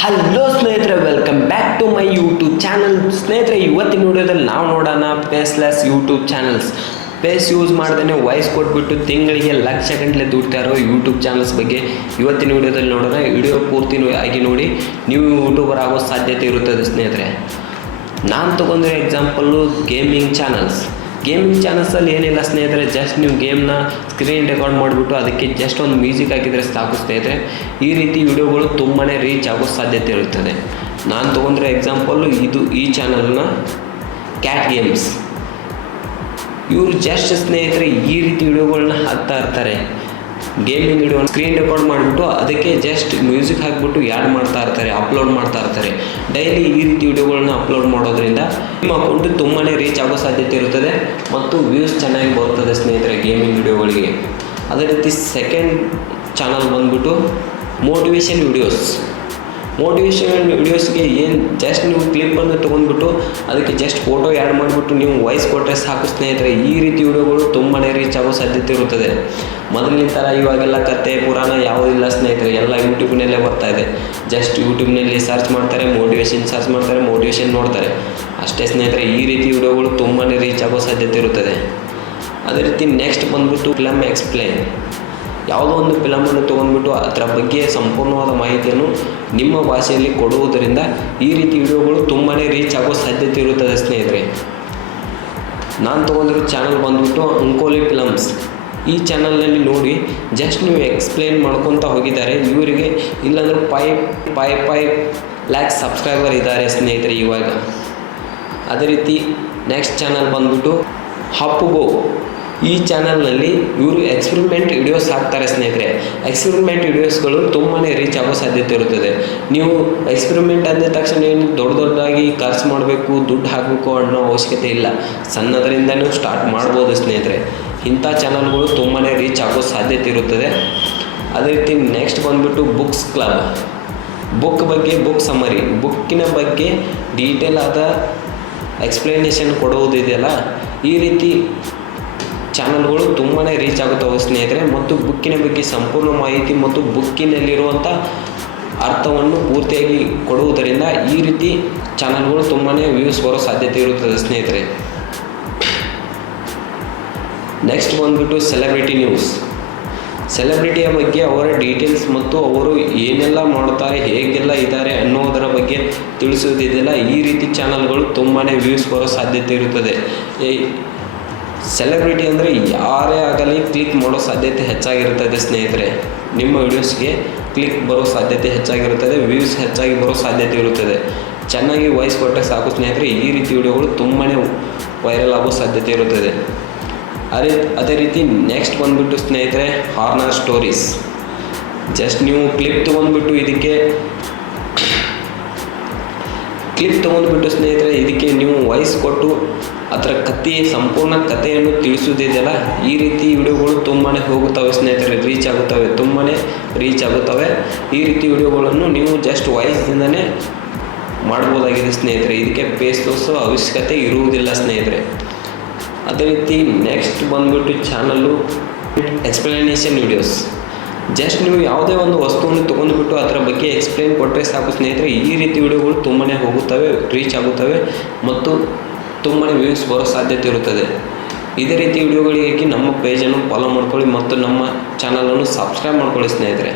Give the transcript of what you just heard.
Hello ಸ್ನೇಹಿತರೆ, welcome back to my YouTube channel. ಸ್ನೇಹಿತರೆ, ಇವತ್ತಿನ ವಿಡಿಯೋದಲ್ಲಿ ನಾವು ನೋಡೋಣ faceless YouTube channels. Face use ಮಾಡ್ದೇ ವಾಯ್ಸ್ ಕೊಟ್ಬಿಟ್ಟು ತಿಂಗಳಿಗೆ ಲಕ್ಷಗಟ್ಟಲೆ ದುಡ್ತಾ ಇರೋ ಯೂಟ್ಯೂಬ್ ಚಾನಲ್ಸ್ ಬಗ್ಗೆ ಇವತ್ತಿನ ವಿಡಿಯೋದಲ್ಲಿ ನೋಡೋಣ. ವಿಡಿಯೋ ಪೂರ್ತಿ ಆಗಿ ನೋಡಿ, ನೀವು ಯೂಟ್ಯೂಬರ್ ಆಗೋ ಸಾಧ್ಯತೆ ಇರುತ್ತದೆ. ಸ್ನೇಹಿತರೆ, ನಾನು ತೊಗೊಂಡಿರೋ ಎಕ್ಸಾಂಪಲ್ಲು ಗೇಮಿಂಗ್ ಚಾನಲ್ಸಲ್ಲಿ ಏನಿಲ್ಲ ಸ್ನೇಹಿತರೆ. ಜಸ್ಟ್ ನೀವು ಗೇಮ್ನ ಸ್ಕ್ರೀನ್ ರೆಕಾರ್ಡ್ ಮಾಡಿಬಿಟ್ಟು ಅದಕ್ಕೆ ಜಸ್ಟ್ ಒಂದು ಮ್ಯೂಸಿಕ್ ಹಾಕಿದರೆ ಸಾಕು ಸ್ನೇಹಿತರೆ. ಈ ರೀತಿ ವಿಡಿಯೋಗಳು ತುಂಬಾ ರೀಚ್ ಆಗೋ ಸಾಧ್ಯತೆ ಇರುತ್ತದೆ. ನಾನು ತೊಗೊಂಡಿರೋ ಎಕ್ಸಾಂಪಲ್ಲು ಈ ಚಾನಲ್ನ ಕ್ಯಾಟ್ ಗೇಮ್ಸ್. ಇವರು ಜಸ್ಟ್ ಸ್ನೇಹಿತರೆ ಈ ರೀತಿ ವಿಡಿಯೋಗಳನ್ನ ಹಾಕ್ತಾ ಇರ್ತಾರೆ. ಗೇಮಿಂಗ್ ವಿಡಿಯೋ ಸ್ಕ್ರೀನ್ ರೆಕಾರ್ಡ್ ಮಾಡಿಬಿಟ್ಟು ಅದಕ್ಕೆ ಜಸ್ಟ್ ಮ್ಯೂಸಿಕ್ ಹಾಕಿಬಿಟ್ಟು ಆ್ಯಡ್ ಮಾಡ್ತಾ ಇರ್ತಾರೆ, ಅಪ್ಲೋಡ್ ಮಾಡ್ತಾ ಇರ್ತಾರೆ. ಡೈಲಿ ಈ ರೀತಿ ವಿಡಿಯೋಗಳನ್ನ ಅಪ್ಲೋಡ್ ಮಾಡೋದ್ರಿಂದ ನಿಮ್ಮ ಅಕೌಂಟು ತುಂಬಾ ರೀಚ್ ಆಗೋ ಸಾಧ್ಯತೆ ಇರುತ್ತದೆ ಮತ್ತು ವ್ಯೂಸ್ ಚೆನ್ನಾಗಿ ಬರ್ತದೆ ಸ್ನೇಹಿತರೆ ಗೇಮಿಂಗ್ ವಿಡಿಯೋಗಳಿಗೆ. ಅದೇ ರೀತಿ ಸೆಕೆಂಡ್ ಚಾನಲ್ ಬಂದ್ಬಿಟ್ಟು ಮೋಟಿವೇಶನ್ ವಿಡಿಯೋಸ್ಗೆ ಏನು ಜಸ್ಟ್ ನೀವು ಕ್ಲಿಪ್ಪನ್ನು ತೊಗೊಂಡ್ಬಿಟ್ಟು ಅದಕ್ಕೆ ಜಸ್ಟ್ ಫೋಟೋ ಆ್ಯಡ್ ಮಾಡಿಬಿಟ್ಟು ನೀವು ವಾಯ್ಸ್ ಕೊಟ್ಟರೆ ಸಾಕು ಸ್ನೇಹಿತರೆ. ಈ ರೀತಿ ವಿಡಿಯೋಗಳು ತುಂಬಾ ರೀಚ್ ಆಗೋ ಸಾಧ್ಯತೆ ಇರುತ್ತದೆ. ಮೊದಲಿನ ಥರ ಇವಾಗೆಲ್ಲ ಕತೆ ಪುರಾಣ ಯಾವುದಿಲ್ಲ ಸ್ನೇಹಿತರೆ, ಎಲ್ಲ ಯೂಟ್ಯೂಬ್ನಲ್ಲೇ ಬರ್ತಾ ಇದೆ. ಜಸ್ಟ್ ಯೂಟ್ಯೂಬ್ನಲ್ಲಿ ಸರ್ಚ್ ಮಾಡ್ತಾರೆ, ಮೋಟಿವೇಶನ್ ನೋಡ್ತಾರೆ ಅಷ್ಟೇ ಸ್ನೇಹಿತರೆ. ಈ ರೀತಿ ವಿಡಿಯೋಗಳು ತುಂಬಾ ರೀಚ್ ಆಗೋ ಸಾಧ್ಯತೆ ಇರುತ್ತದೆ. ಅದೇ ರೀತಿ ನೆಕ್ಸ್ಟ್ ಬಂದ್ಬಿಟ್ಟು ಫಿಲಮ್ ಎಕ್ಸ್ಪ್ಲೇನ್. ಯಾವುದೋ ಒಂದು ಫಿಲಮನ್ನು ತೊಗೊಂಡ್ಬಿಟ್ಟು ಅದರ ಬಗ್ಗೆ ಸಂಪೂರ್ಣವಾದ ಮಾಹಿತಿಯನ್ನು ನಿಮ್ಮ ಭಾಷೆಯಲ್ಲಿ ಕೊಡುವುದರಿಂದ ಈ ರೀತಿ ವಿಡಿಯೋಗಳು ತುಂಬಾ ರೀಚ್ ಆಗೋ ಸಾಧ್ಯತೆ ಇರುತ್ತದೆ ಸ್ನೇಹಿತರೆ. ನಾನು ತೊಗೊಂಡಿರೋ ಚಾನಲ್ ಬಂದ್ಬಿಟ್ಟು ಅಂಕೋಲಿ ಫಿಲಮ್ಸ್. ಈ ಚಾನಲ್ನಲ್ಲಿ ನೋಡಿ ಜಸ್ಟ್ ನೀವು ಎಕ್ಸ್ಪ್ಲೇನ್ ಮಾಡ್ಕೊತಾ ಹೋಗಿದ್ದಾರೆ. ಇವರಿಗೆ ಇಲ್ಲಾಂದ್ರೆ 5 ಲ್ಯಾಕ್ಸ್ ಸಬ್ಸ್ಕ್ರೈಬರ್ ಇದ್ದಾರೆ ಸ್ನೇಹಿತರೆ ಇವಾಗ. ಅದೇ ರೀತಿ ನೆಕ್ಸ್ಟ್ ಚಾನಲ್ ಬಂದ್ಬಿಟ್ಟು ಹಪ್ಪುಗೋ. ಈ ಚಾನಲ್ನಲ್ಲಿ ಇವರು ಎಕ್ಸ್ಪೆರಿಮೆಂಟ್ ವಿಡಿಯೋಸ್ ಹಾಕ್ತಾರೆ ಸ್ನೇಹಿತರೆ. ಎಕ್ಸ್ಪೆರಿಮೆಂಟ್ ವಿಡಿಯೋಸ್ಗಳು ತುಂಬಾ ರೀಚ್ ಆಗೋ ಸಾಧ್ಯತೆ ಇರುತ್ತದೆ. ನೀವು ಎಕ್ಸ್ಪೆರಿಮೆಂಟ್ ಅಂದ ತಕ್ಷಣ ಏನು ದೊಡ್ಡದಾಗಿ ಖರ್ಚು ಮಾಡಬೇಕು, ದುಡ್ಡು ಹಾಕಬೇಕು ಅನ್ನೋ ಅವಶ್ಯಕತೆ ಇಲ್ಲ. ಸಣ್ಣದರಿಂದನೂ ಸ್ಟಾರ್ಟ್ ಮಾಡ್ಬೋದು ಸ್ನೇಹಿತರೆ. ಇಂಥ ಚಾನಲ್ಗಳು ತುಂಬಾ ರೀಚ್ ಆಗೋ ಸಾಧ್ಯತೆ ಇರುತ್ತದೆ. ಅದೇ ರೀತಿ ನೆಕ್ಸ್ಟ್ ಬಂದ್ಬಿಟ್ಟು ಬುಕ್ಸ್ ಕ್ಲಬ್. ಬುಕ್ ಸಮರಿ, ಬುಕ್ಕಿನ ಬಗ್ಗೆ ಡೀಟೇಲ್ ಆದ ಎಕ್ಸ್ಪ್ಲನೇಷನ್ ಕೊಡುವುದಿದೆಯಲ್ಲ, ಈ ರೀತಿ ಚಾನಲ್ಗಳು ತುಂಬಾ ರೀಚ್ ಆಗುತ್ತವೆ ಸ್ನೇಹಿತರೆ. ಮತ್ತು ಬುಕ್ಕಿನ ಬಗ್ಗೆ ಸಂಪೂರ್ಣ ಮಾಹಿತಿ ಮತ್ತು ಬುಕ್ಕಿನಲ್ಲಿರುವಂಥ ಅರ್ಥವನ್ನು ಪೂರ್ತಿಯಾಗಿ ಕೊಡುವುದರಿಂದ ಈ ರೀತಿ ಚಾನಲ್ಗಳು ತುಂಬಾ ವ್ಯೂಸ್ ಬರೋ ಸಾಧ್ಯತೆ ಇರುತ್ತದೆ ಸ್ನೇಹಿತರೆ. ನೆಕ್ಸ್ಟ್ ಬಂದ್ಬಿಟ್ಟು ಸೆಲೆಬ್ರಿಟಿ ನ್ಯೂಸ್. ಸೆಲೆಬ್ರಿಟಿಯ ಬಗ್ಗೆ ಅವರ ಡೀಟೇಲ್ಸ್ ಮತ್ತು ಅವರು ಏನೆಲ್ಲ ಮಾಡ್ತಾರೆ, ಹೇಗೆಲ್ಲ ಇದ್ದಾರೆ ಅನ್ನೋದರ ಬಗ್ಗೆ ತಿಳಿಸೋದಿದೆಯಲ್ಲ, ಈ ರೀತಿ ಚಾನಲ್ಗಳು ತುಂಬಾ ವ್ಯೂಸ್ ಬರೋ ಸಾಧ್ಯತೆ ಇರುತ್ತದೆ. ಸೆಲೆಬ್ರಿಟಿ ಅಂದರೆ ಯಾರೇ ಆಗಲಿ ಕ್ಲಿಕ್ ಮಾಡೋ ಸಾಧ್ಯತೆ ಹೆಚ್ಚಾಗಿರುತ್ತದೆ ಸ್ನೇಹಿತರೆ. ನಿಮ್ಮ ವಿಡಿಯೋಸ್ಗೆ ಕ್ಲಿಕ್ ಬರೋ ಸಾಧ್ಯತೆ ಹೆಚ್ಚಾಗಿರುತ್ತದೆ, ವ್ಯೂಸ್ ಹೆಚ್ಚಾಗಿ ಬರೋ ಸಾಧ್ಯತೆ ಇರುತ್ತದೆ. ಚೆನ್ನಾಗಿ ವಾಯ್ಸ್ ಕೊಟ್ಟರೆ ಸಾಕು ಸ್ನೇಹಿತರೆ. ಈ ರೀತಿ ವಿಡಿಯೋಗಳು ತುಂಬಾ ವೈರಲ್ ಆಗೋ ಸಾಧ್ಯತೆ ಇರುತ್ತದೆ. ಅದೇ ರೀತಿ ನೆಕ್ಸ್ಟ್ ಬಂದುಬಿಟ್ಟು ಸ್ನೇಹಿತರೆ ಹಾರ್ನರ್ ಸ್ಟೋರೀಸ್. ಜಸ್ಟ್ ನೀವು ಕ್ಲಿಪ್ ತೊಗೊಂಡ್ಬಿಟ್ಟು ಸ್ನೇಹಿತರೆ ಇದಕ್ಕೆ ನೀವು ವಾಯ್ಸ್ ಕೊಟ್ಟು ಅದರ ಸಂಪೂರ್ಣ ಕಥೆಯನ್ನು ತಿಳಿಸೋದಿದೆಯಲ್ಲ, ಈ ರೀತಿ ವಿಡಿಯೋಗಳು ತುಂಬಾ ಹೋಗುತ್ತವೆ ಸ್ನೇಹಿತರೆ, ತುಂಬಾ ರೀಚ್ ಆಗುತ್ತವೆ. ಈ ರೀತಿ ವಿಡಿಯೋಗಳನ್ನು ನೀವು ಜಸ್ಟ್ ವಾಯ್ಸ್ದಿಂದನೇ ಮಾಡ್ಬೋದಾಗಿದೆ ಸ್ನೇಹಿತರೆ. ಇದಕ್ಕೆ ಫೇಸ್ ತೋರಿಸೋ ಅವಶ್ಯಕತೆ ಇರುವುದಿಲ್ಲ ಸ್ನೇಹಿತರೆ. ಅದೇ ರೀತಿ ನೆಕ್ಸ್ಟ್ ಬಂದ್ಬಿಟ್ಟು ಚಾನಲ್ಲು ಎಕ್ಸ್ಪ್ಲನೇಷನ್ ವಿಡಿಯೋಸ್. ಜಸ್ಟ್ ನೀವು ಯಾವುದೇ ಒಂದು ವಸ್ತುವನ್ನು ತೊಗೊಂಡ್ಬಿಟ್ಟು ಅದರ ಬಗ್ಗೆ ಎಕ್ಸ್ಪ್ಲೇನ್ ಕೊಟ್ಟರೆ ಸಾಕು ಸ್ನೇಹಿತರೆ. ಈ ರೀತಿ ವಿಡಿಯೋಗಳು ತುಂಬಾ ಹೋಗುತ್ತವೆ, ರೀಚ್ ಆಗುತ್ತವೆ ಮತ್ತು ತುಂಬಾ ವ್ಯೂಸ್ ಬರೋ ಸಾಧ್ಯತೆ ಇರುತ್ತದೆ. ಇದೇ ರೀತಿ ವಿಡಿಯೋಗಳಿಗೆ ನಮ್ಮ ಪೇಜನ್ನು ಫಾಲೋ ಮಾಡ್ಕೊಳ್ಳಿ ಮತ್ತು ನಮ್ಮ ಚಾನಲನ್ನು ಸಬ್ಸ್ಕ್ರೈಬ್ ಮಾಡ್ಕೊಳ್ಳಿ ಸ್ನೇಹಿತರೆ.